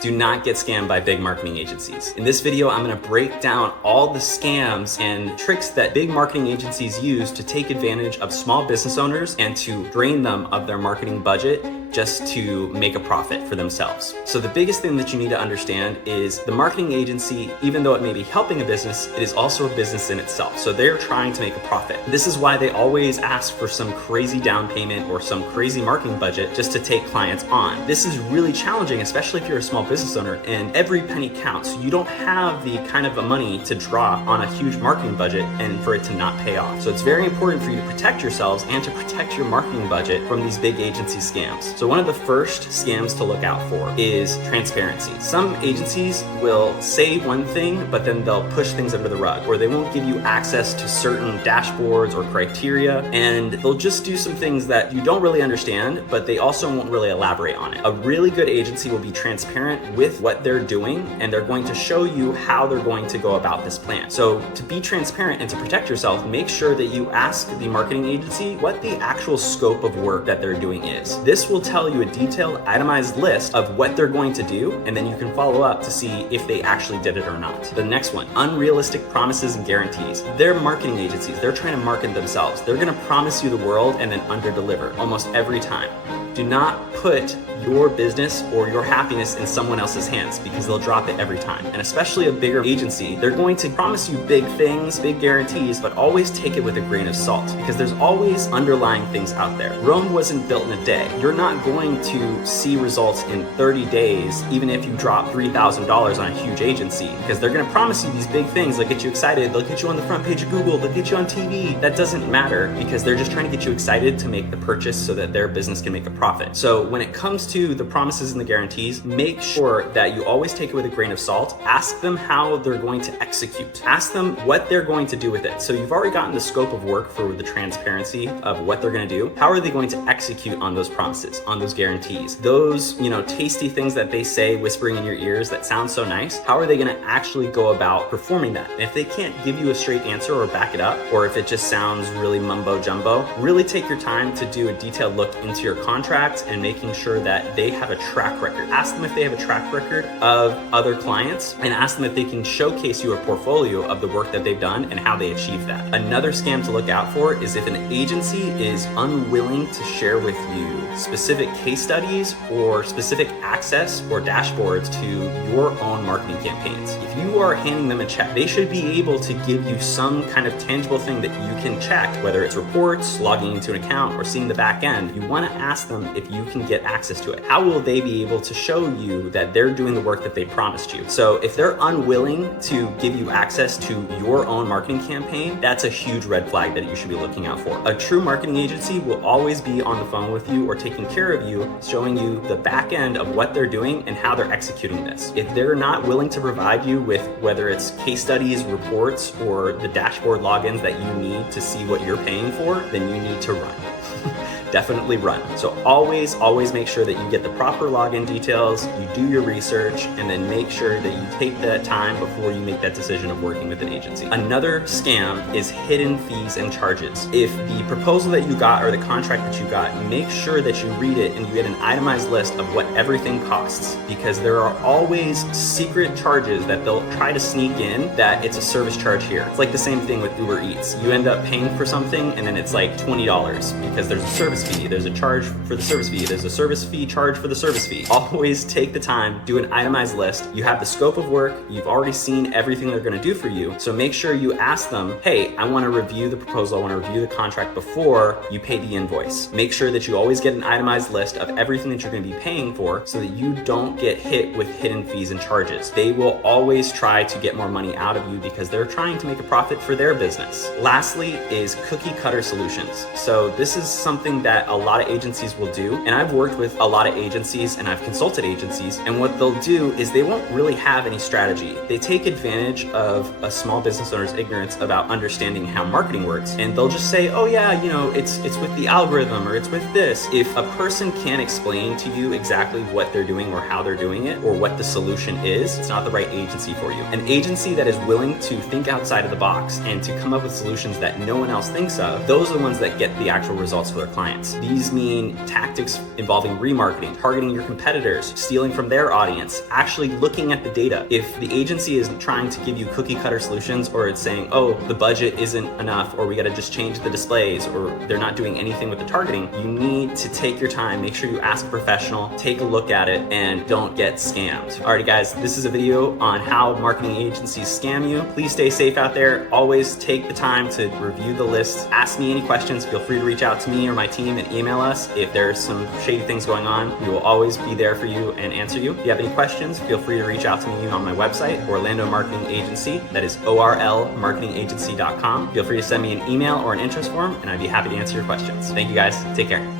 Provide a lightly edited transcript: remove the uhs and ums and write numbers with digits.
Do not get scammed by big marketing agencies. In this video, I'm gonna break down all the scams and tricks that big marketing agencies use to take advantage of small business owners and to drain them of their marketing budget just to make a profit for themselves. So the biggest thing that you need to understand is the marketing agency, even though it may be helping a business, it is also a business in itself. So they're trying to make a profit. This is why they always ask for some crazy down payment or some crazy marketing budget just to take clients on. This is really challenging, especially if you're a small business owner and every penny counts. You don't have the kind of money to draw on a huge marketing budget and for it to not pay off. So it's very important for you to protect yourselves and to protect your marketing budget from these big agency scams. So one of the first scams to look out for is transparency. Some agencies will say one thing, but then they'll push things under the rug, or they won't give you access to certain dashboards or criteria, and they'll just do some things that you don't really understand, but they also won't really elaborate on it. A really good agency will be transparent with what they're doing, and they're going to show you how they're going to go about this plan. So to be transparent and to protect yourself, make sure that you ask the marketing agency what the actual scope of work that they're doing is. This will tell you a detailed, itemized list of what they're going to do, and then you can follow up to see if they actually did it or not. The next one, unrealistic promises and guarantees. They're marketing agencies. They're trying to market themselves. They're gonna promise you the world and then under-deliver almost every time. Do not put your business or your happiness in someone else's hands, because they'll drop it every time. And especially a bigger agency, they're going to promise you big things, big guarantees, but always take it with a grain of salt, because there's always underlying things out there. Rome wasn't built in a day. You're not going to see results in 30 days, even if you drop $3,000 on a huge agency, because they're gonna promise you these big things. They'll get you excited. They'll get you on the front page of Google. They'll get you on TV. That doesn't matter, because they're just trying to get you excited to make the purchase so that their business can make a profit. So when it comes to the promises and the guarantees, make sure that you always take it with a grain of salt. Ask them how they're going to execute. Ask them what they're going to do with it. So you've already gotten the scope of work for the transparency of what they're going to do. How are they going to execute on those promises, on those guarantees? Those, tasty things that they say whispering in your ears that sound so nice, how are they going to actually go about performing that? And if they can't give you a straight answer or back it up, or if it just sounds really mumbo jumbo, really take your time to do a detailed look into your contracts and making sure that they have a track record. Ask them if they have a track record of other clients, and ask them if they can showcase you a portfolio of the work that they've done and how they achieved that. Another scam to look out for is if an agency is unwilling to share with you specific case studies or specific access or dashboards to your own marketing campaigns. If you are handing them a check, they should be able to give you some kind of tangible thing that you can check, whether it's reports, logging into an account, or seeing the back end. You want to ask them if you can get access to it. How will they be able to show you that they're doing the work that they promised you? So if they're unwilling to give you access to your own marketing campaign, that's a huge red flag that you should be looking out for. A true marketing agency will always be on the phone with you or taking care of you, showing you the back end of what they're doing and how they're executing this. If they're not willing to provide you with whether it's case studies, reports, or the dashboard logins that you need to see what you're paying for, then you need to run. Definitely run. So always make sure that you get the proper login details, you do your research, and then make sure that you take that time before you make that decision of working with an agency. Another scam is hidden fees and charges. If the proposal that you got or the contract that you got, make sure that you read it and you get an itemized list of what everything costs, because there are always secret charges that they'll try to sneak in that it's a service charge here. It's like the same thing with Uber Eats. You end up paying for something and then it's like $20 because there's a service fee, there's a charge for the service fee, there's a service fee charge for the service fee. Always take the time, do an itemized list. You have the scope of work, you've already seen everything they're gonna do for you, so make sure you ask them, hey, I wanna review the proposal, I wanna review the contract before you pay the invoice. Make sure that you always get an itemized list of everything that you're gonna be paying for so that you don't get hit with hidden fees and charges. They will always try to get more money out of you because they're trying to make a profit for their business. Lastly is cookie cutter solutions. So this is something that a lot of agencies will do, and I've worked with a lot of agencies and I've consulted agencies, and what they'll do is they won't really have any strategy. They take advantage of a small business owner's ignorance about understanding how marketing works, and they'll just say, oh yeah, it's with the algorithm, or it's with this. If a person can't explain to you exactly what they're doing or how they're doing it or what the solution is, it's not the right agency for you. An agency that is willing to think outside of the box and to come up with solutions that no one else thinks of, those are the ones that get the actual results for their clients. clients. These mean tactics involving remarketing, targeting your competitors, stealing from their audience, actually looking at the data. If the agency isn't trying to give you cookie cutter solutions, or it's saying, oh, the budget isn't enough, or we got to just change the displays, or they're not doing anything with the targeting, you need to take your time, make sure you ask a professional, take a look at it, and don't get scammed. Alrighty guys, this is a video on how marketing agencies scam you. Please stay safe out there. Always take the time to review the list. Ask me any questions. Feel free to reach out to me or my team and email us. If there's some shady things going on, we will always be there for you and answer you. If you have any questions, feel free to reach out to me on my website, Orlando Marketing Agency. That is orlmarketingagency.com. Feel free to send me an email or an interest form, and I'd be happy to answer your questions. Thank you guys. Take care.